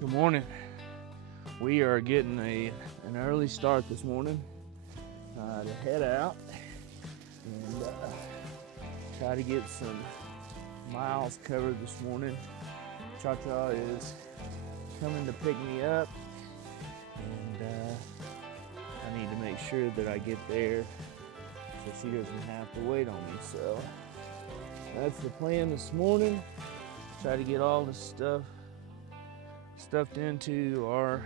Good morning. We are getting an early start this morning to head out and try to get some miles covered this morning. Cha-Cha is coming to pick me up, and I need to make sure that I get there so she doesn't have to wait on me. So that's the plan this morning. Try to get all the stuffed into our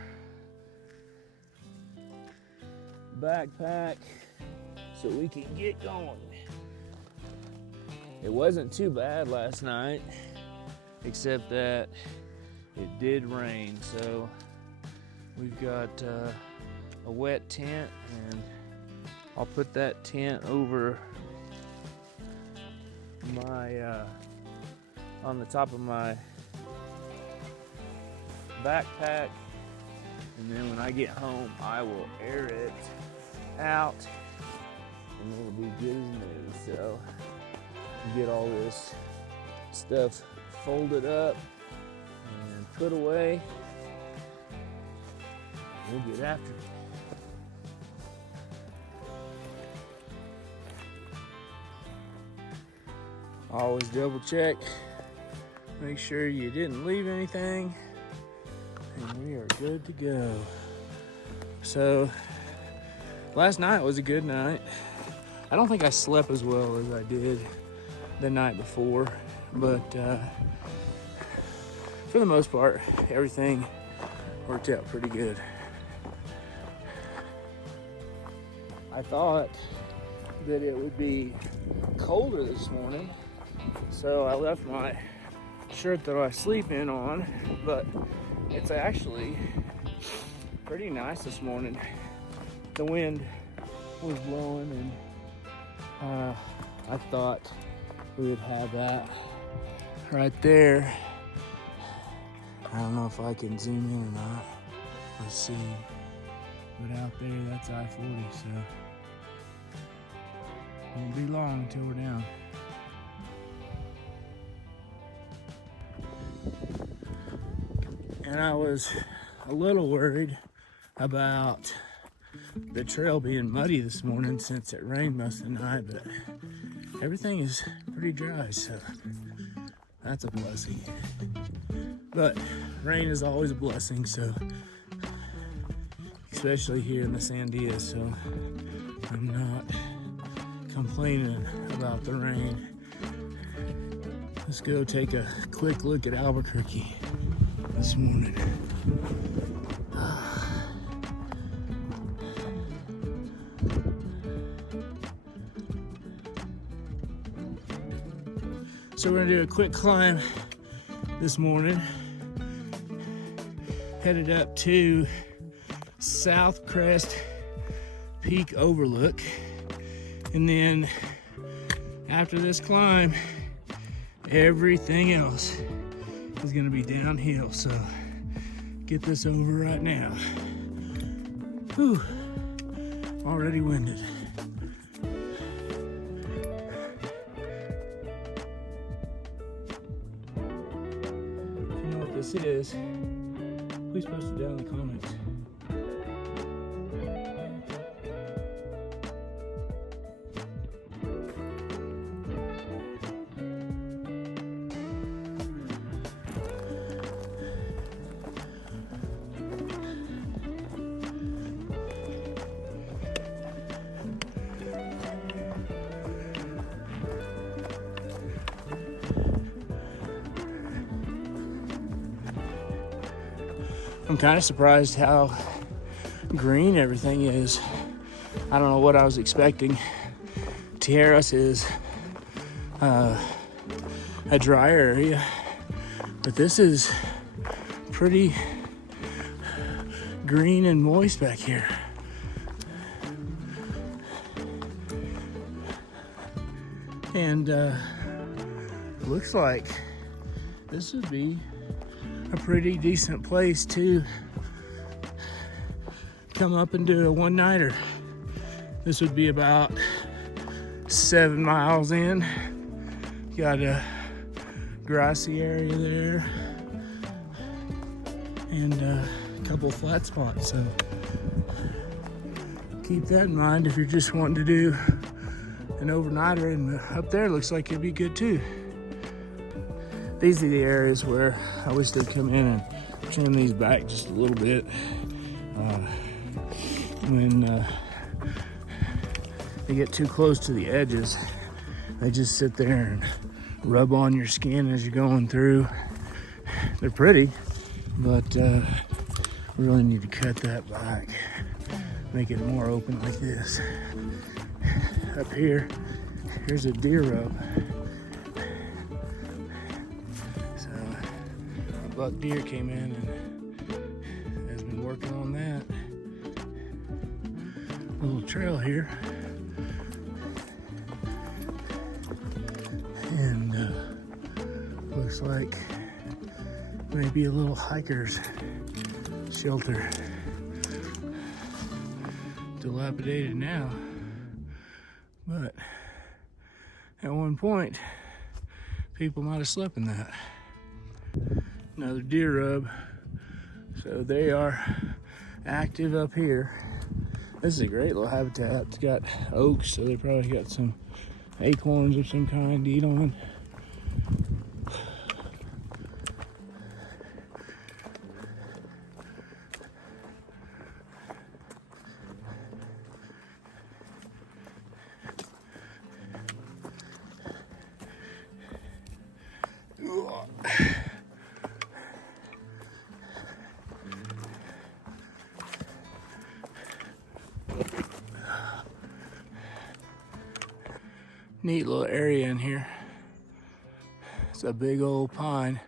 backpack so we can get going. It wasn't too bad last night, except that it did rain, so we've got a wet tent, and I'll put that tent over my on the top of my backpack, and then when I get home I will air it out and it'll be good as new. So get all this stuff folded up and put away, we'll get after it. Always double check, make sure you didn't leave anything, and we are good to go. So last night was a good night. I don't think I slept as well as I did the night before, but for the most part, everything worked out pretty good. I thought that it would be colder this morning, so I left my shirt that I sleep in on, but it's actually pretty nice this morning. The wind was blowing, and I thought we would have that right there. I don't know if I can zoom in or not. Let's see. But out there, that's I-40, so it won't be long until we're down. And I was a little worried about the trail being muddy this morning since it rained most of the night, but everything is pretty dry, so that's a blessing. But rain is always a blessing, so especially here in the Sandia, so I'm not complaining about the rain. Let's go take a quick look at Albuquerque this morning. So we're gonna do a quick climb this morning. Headed up to South Crest Peak overlook. And then after this climb, everything else is gonna be downhill. So get this over right now. Whew, already winded. This is, please post it down in the comments. I'm kind of surprised how green everything is. I don't know what I was expecting. Tiaras is a dry area, but this is pretty green and moist back here. And looks like this would be a pretty decent place to come up and do a one-nighter. This would be about 7 miles in. Got a grassy area there, and a couple flat spots. So keep that in mind if you're just wanting to do an overnighter, and up there looks like it'd be good too. These are the areas where I wish they'd come in and trim these back just a little bit. When they get too close to the edges, they just sit there and rub on your skin as you're going through. They're pretty, but we really need to cut that back, make it more open like this. Up here, here's a deer rub. So a buck deer came in and has been working on that. A little trail here. And looks like maybe a little hiker's shelter. Dilapidated now, but at one point people might have slept in that. Another deer rub. So they are active up here. This is a great little habitat. It's got oaks, so they probably got some acorns of some kind to eat on. Neat little area in here. It's a big old pine.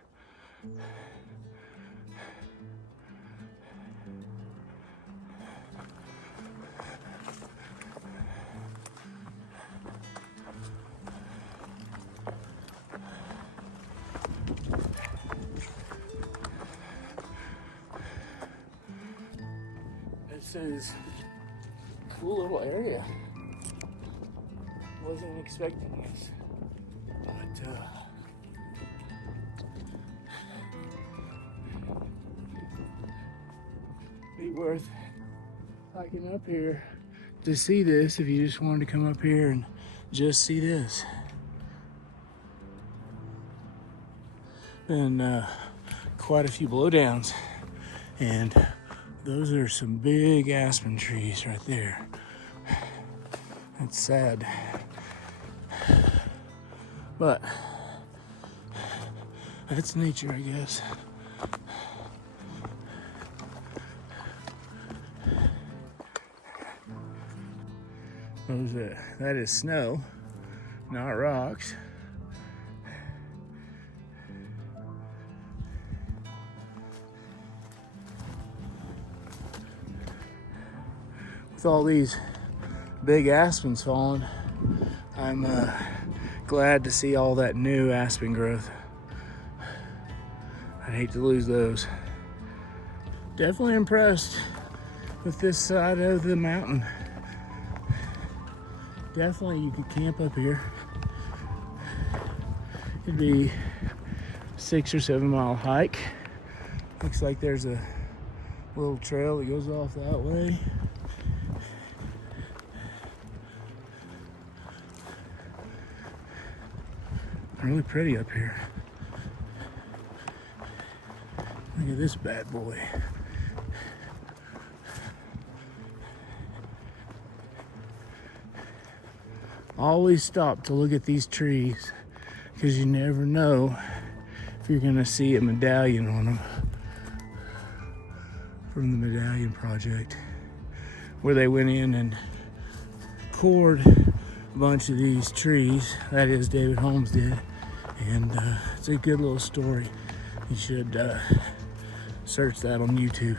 This is a cool little area. Wasn't expecting this, but be worth hiking up here to see this if you just wanted to come up here and just see this. Been quite a few blowdowns, and those are some big aspen trees right there. It's sad. But that's nature, I guess. That is snow, not rocks. With all these big aspens falling, I'm glad to see all that new aspen growth. I'd hate to lose those. Definitely impressed with this side of the mountain. Definitely you could camp up here. It'd be 6 or 7 mile hike. Looks like there's a little trail that goes off that way. Really pretty up here. Look at this bad boy. Always stop to look at these trees, because you never know if you're gonna see a medallion on them from the Medallion Project, where they went in and cored a bunch of these trees. That is, David Holmes did. And it's a good little story. You should search that on YouTube.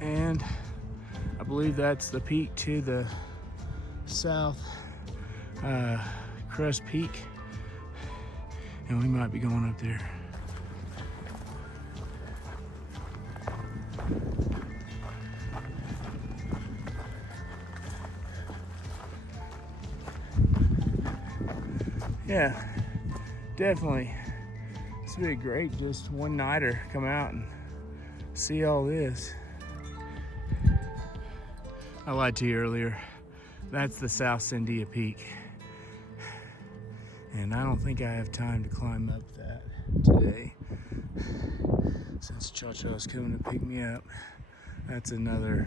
And I believe that's the peak to the South Crest Peak. And we might be going up there. Yeah, definitely, this would be great just one nighter, come out and see all this. I lied to you earlier. That's the South Sandia Peak. And I don't think I have time to climb up that today. Since Cha-Cha's coming to pick me up, that's another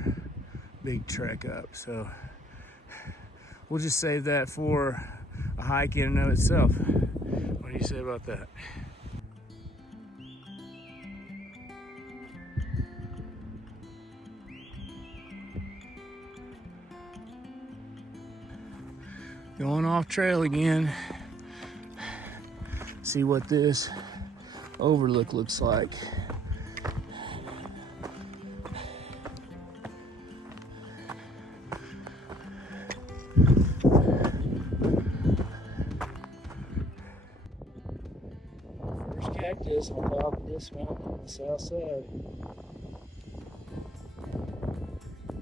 big trek up. So we'll just save that for a hike in and of itself. What do you say about that? Going off trail again. See what this overlook looks like. First cactus on top of this mountain on the south side.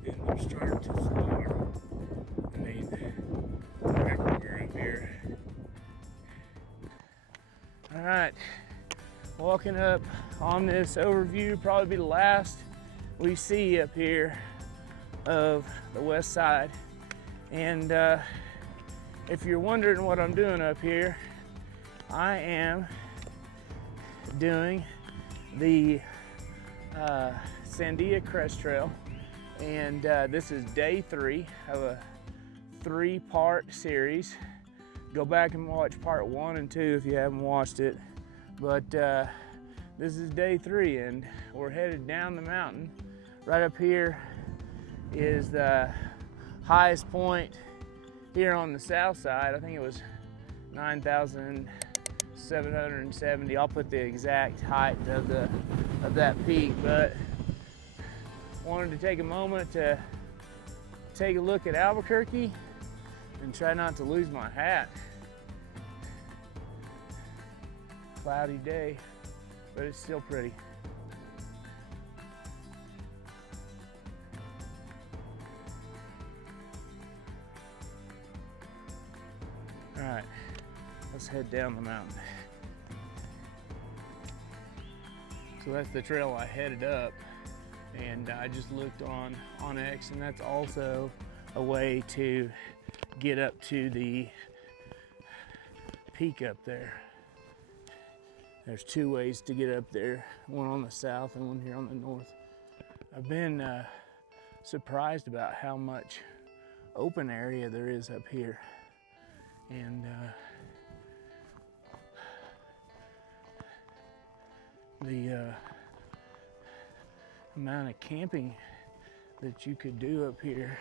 And they're starting to flower. I mean, they're everywhere up here. All right, walking up on this overview, probably be the last we see up here of the west side. And if you're wondering what I'm doing up here, I am doing the Sandia Crest Trail, and this is day 3 of a 3-part series. Go back and watch part 1 and 2 if you haven't watched it. But this is day 3 and we're headed down the mountain. Right up here is the highest point here on the south side. I think it was 9,770. I'll put the exact height of that peak, but wanted to take a moment to take a look at Albuquerque and try not to lose my hat. Cloudy day, but it's still pretty. All right, let's head down the mountain. So that's the trail I headed up, and I just looked on X, and that's also a way to get up to the peak up there. There's 2 ways to get up there, one on the south and one here on the north. I've been surprised about how much open area there is up here. And the amount of camping that you could do up here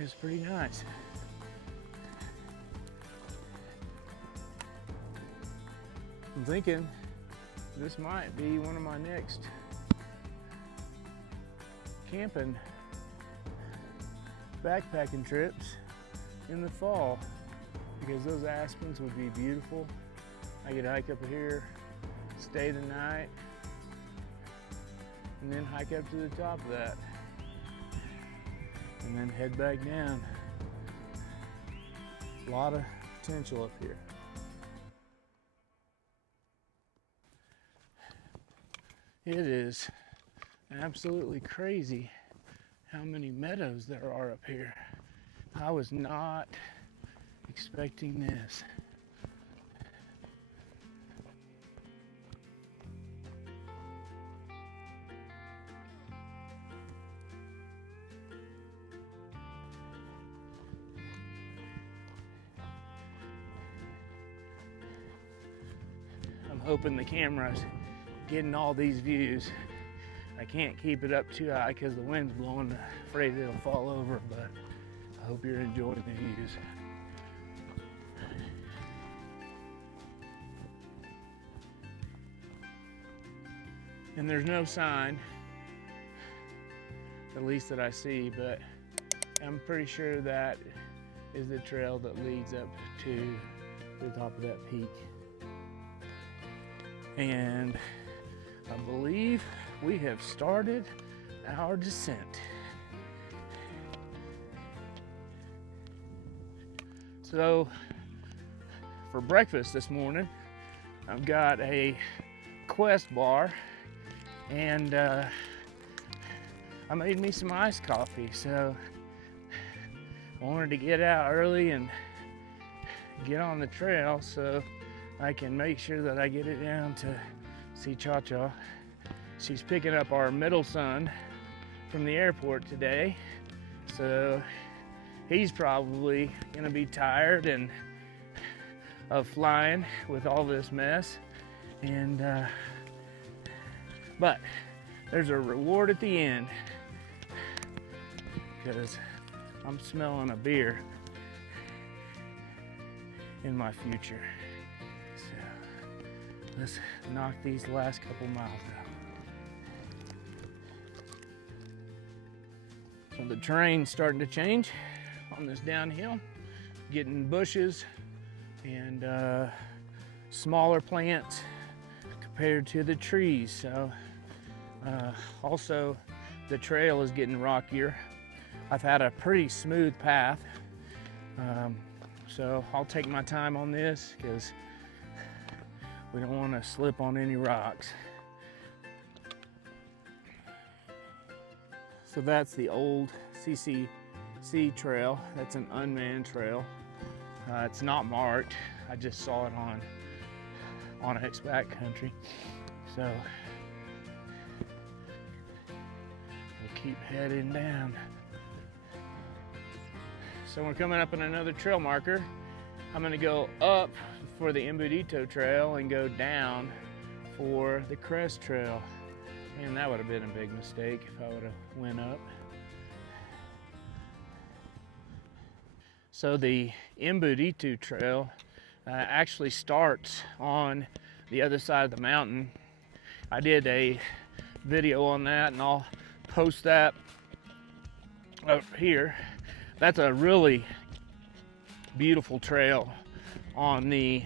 is pretty nice. I'm thinking this might be one of my next camping backpacking trips in the fall, because those aspens would be beautiful. I could hike up here, stay the night, and then hike up to the top of that, and then head back down. A lot of potential up here. It is absolutely crazy how many meadows there are up here. I was not expecting this. I'm hoping the camera's getting all these views. I can't keep it up too high because the wind's blowing. I'm afraid it'll fall over, but I hope you're enjoying the views. And there's no sign, at least that I see, but I'm pretty sure that is the trail that leads up to the top of that peak. And I believe we have started our descent. So for breakfast this morning, I've got a Quest bar, and I made me some iced coffee, so I wanted to get out early and get on the trail so I can make sure that I get it down to see Cha-Cha. She's picking up our middle son from the airport today, so he's probably gonna be tired and of flying with all this mess, and but there's a reward at the end because I'm smelling a beer in my future. So let's knock these last couple miles out. So the terrain's starting to change on this downhill, getting bushes and smaller plants compared to the trees. So also the trail is getting rockier. I've had a pretty smooth path, so I'll take my time on this because we don't want to slip on any rocks. So that's the old CCC trail. That's an unmanned trail. It's not marked. I just saw it on its backcountry. So we'll keep heading down. So we're coming up on another trail marker. I'm gonna go up for the Embudito Trail and go down for the Crest Trail. And that would have been a big mistake if I would have went up. So the Embudito Trail actually starts on the other side of the mountain. I did a video on that, and I'll post that up here. That's a really beautiful trail on the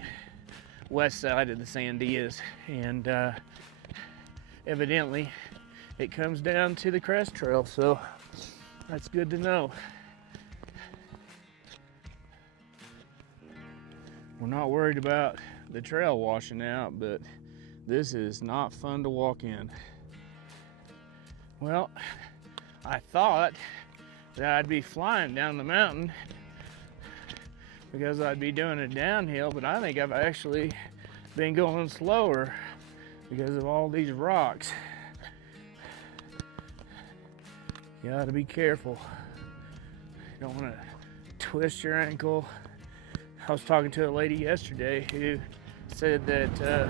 west side of the Sandias, and evidently it comes down to the Crest Trail, so that's good to know. We're not worried about the trail washing out, but this is not fun to walk in. Well, I thought that I'd be flying down the mountain because I'd be doing it downhill, but I think I've actually been going slower because of all these rocks. You gotta be careful. You don't wanna twist your ankle. I was talking to a lady yesterday who said that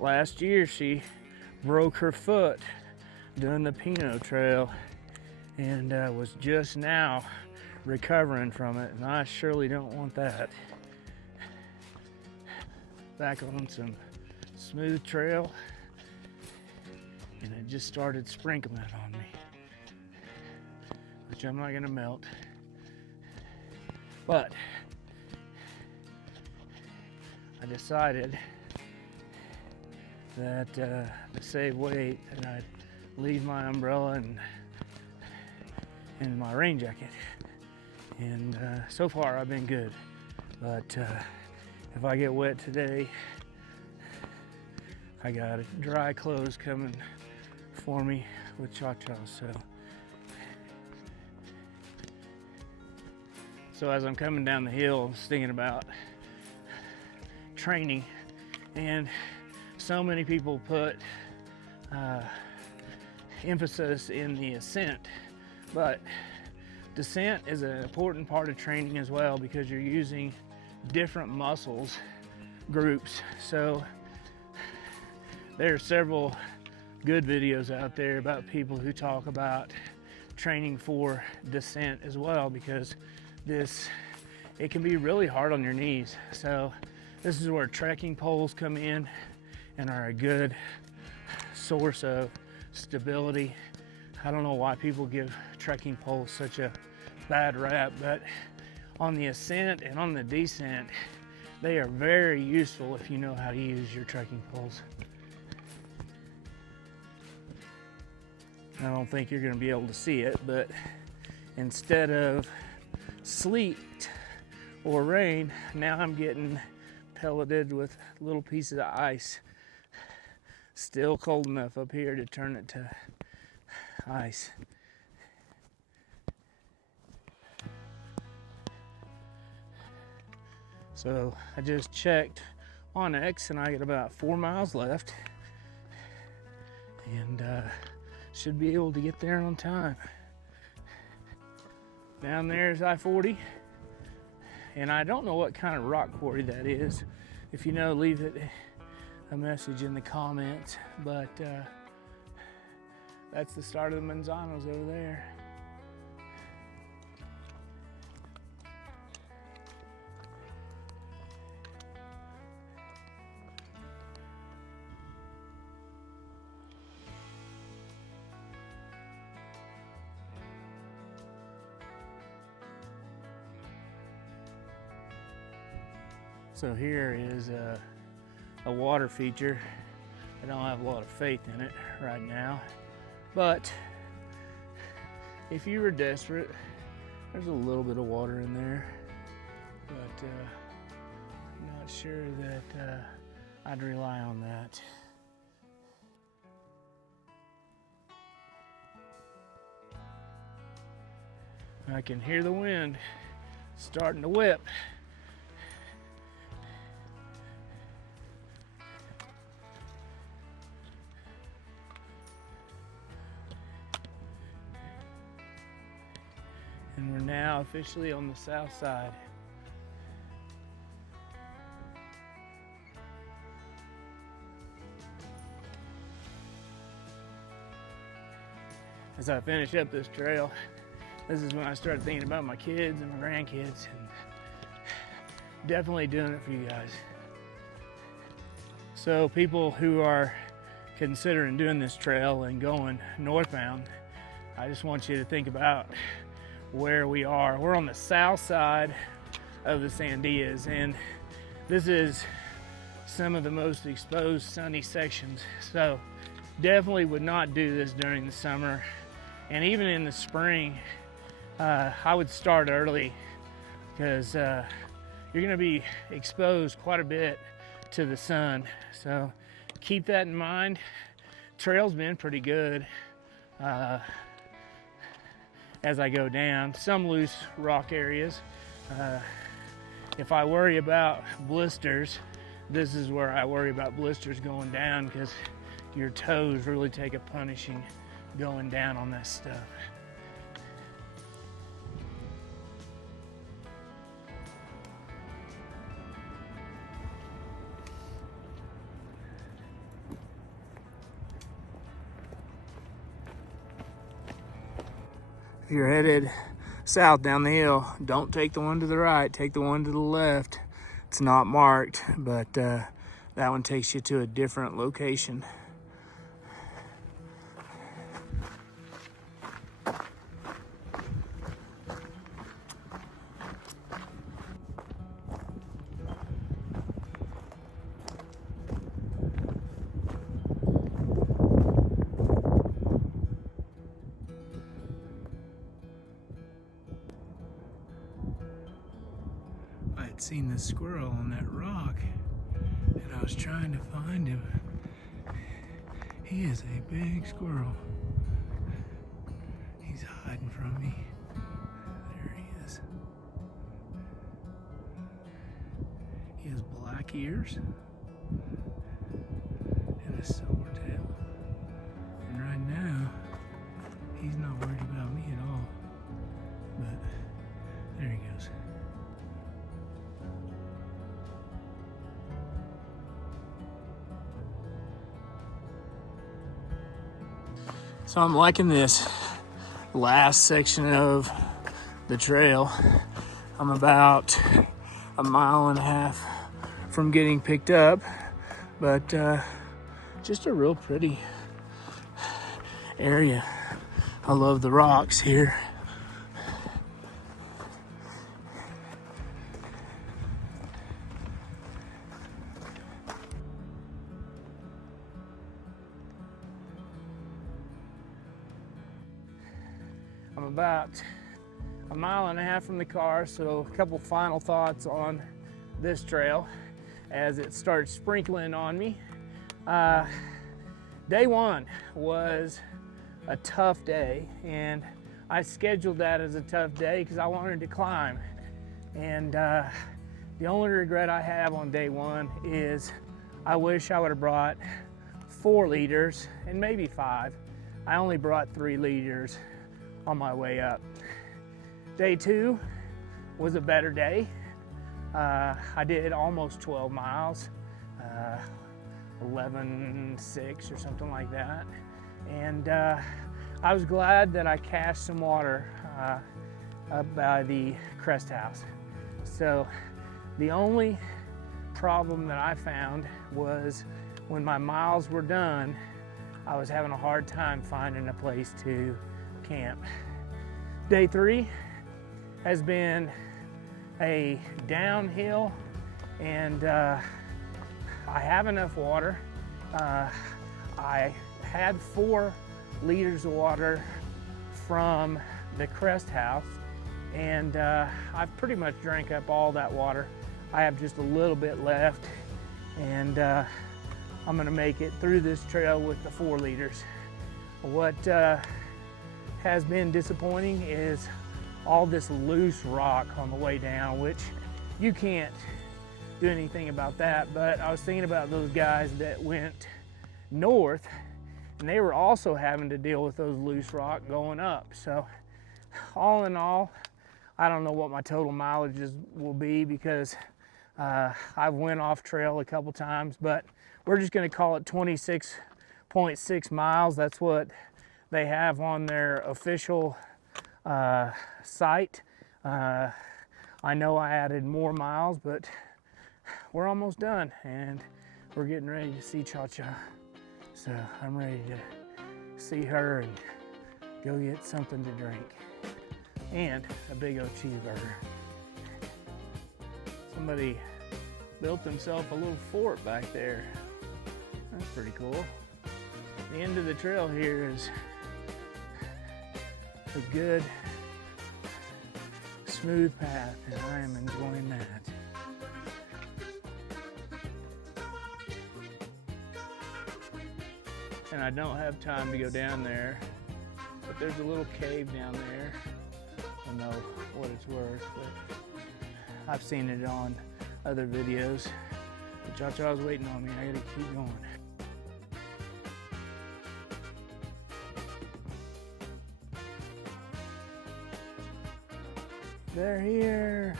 last year she broke her foot doing the Pinot Trail and was just now recovering from it, and I surely don't want that. Back on some smooth trail, and it just started sprinkling on me, which I'm not gonna melt. But I decided that to save weight, that I'd leave my umbrella and my rain jacket. And so far I've been good. But if I get wet today, I got dry clothes coming for me with Cha-Cha. So as I'm coming down the hill, I was thinking about training, and so many people put emphasis in the ascent, but descent is an important part of training as well because you're using different muscles groups. So there are several good videos out there about people who talk about training for descent as well, because it can be really hard on your knees. So this is where trekking poles come in and are a good source of stability. I don't know why people give trekking poles such a bad rap, but on the ascent and on the descent, they are very useful if you know how to use your trekking poles. I don't think you're going to be able to see it, but instead of sleet or rain, now I'm getting pelleted with little pieces of ice. Still cold enough up here to turn it to ice. So I just checked on X and I got about 4 miles left, and should be able to get there on time. Down there is I-40, and I don't know what kind of rock quarry that is. If you know, leave it a message in the comments, but that's the start of the Manzanos over there. So here is a water feature. I don't have a lot of faith in it right now, but if you were desperate, there's a little bit of water in there, but I'm not sure that I'd rely on that. I can hear the wind starting to whip. And we're now officially on the south side. As I finish up this trail, this is when I start thinking about my kids and my grandkids, and definitely doing it for you guys. So people who are considering doing this trail and going northbound, I just want you to think about where we are. We're on the south side of the Sandias, and this is some of the most exposed sunny sections. So definitely would not do this during the summer, and even in the spring. I would start early because you're going to be exposed quite a bit to the sun. So keep that in mind. Trail's been pretty good as I go down. Some loose rock areas. If I worry about blisters, this is where I worry about blisters going down, because your toes really take a punishing going down on that stuff. If you're headed south down the hill, don't take the one to the right, take the one to the left. It's not marked, but that one takes you to a different location. I'd seen this squirrel on that rock, and I was trying to find him. He is a big squirrel. He's hiding from me. There he is. He has black ears and a silver tail. And right now, he's not worried about me at all. But there he goes. So I'm liking this last section of the trail. I'm about 1.5 miles from getting picked up, but just a real pretty area. I love the rocks here. I'm about 1.5 miles from the car, so a couple final thoughts on this trail. as it started sprinkling on me. Day one was a tough day, and I scheduled that as a tough day because I wanted to climb. And the only regret I have on day one is I wish I would have brought 4 liters and maybe 5. I only brought 3 liters on my way up. Day 2 was a better day. I did almost 12 miles, 11.6 or something like that. And I was glad that I cached some water up by the Crest House. So the only problem that I found was when my miles were done, I was having a hard time finding a place to camp. Day 3 has been a downhill, and I have enough water. I had 4 liters of water from the Crest House, and I've pretty much drank up all that water. I have just a little bit left, and I'm gonna make it through this trail with the 4 liters. What has been disappointing is all this loose rock on the way down, which you can't do anything about that. But I was thinking about those guys that went north, and they were also having to deal with those loose rock going up. So all in all, I don't know what my total mileages will be because I've went off trail a couple times, but we're just going to call it 26.6 miles. That's what they have on their official site. I know I added more miles, but we're almost done, and we're getting ready to see Cha-Cha. So I'm ready to see her and go get something to drink and a big old cheeseburger. Somebody built themselves a little fort back there. That's pretty cool. The end of the trail here is a good, smooth path, and I am enjoying that. And I don't have time to go down there, but there's a little cave down there. I don't know what it's worth, but I've seen it on other videos. But Cha-Cha's waiting on me. I gotta keep going. They're here.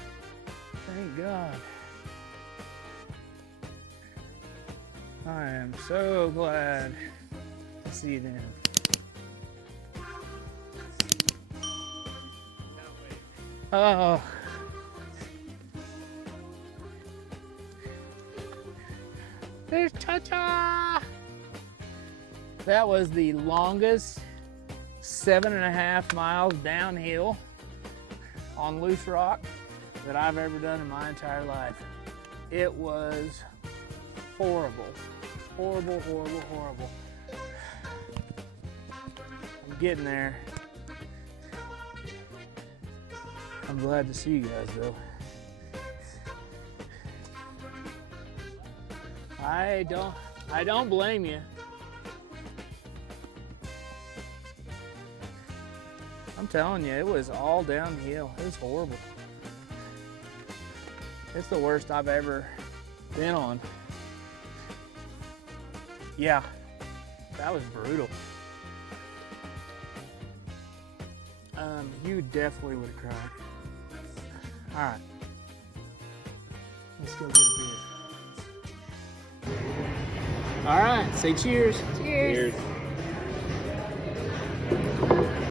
Thank God. I am so glad to see them. Oh. There's Cha-Cha! That was the longest 7.5 miles downhill on loose rock that I've ever done in my entire life. It was horrible. Horrible, horrible, horrible. I'm getting there. I'm glad to see you guys though. I don't blame you. I'm telling you, it was all downhill. It was horrible. It's the worst I've ever been on. Yeah, that was brutal. You definitely would have cried. All right, let's go get a beer. All right, say cheers. Cheers. Cheers.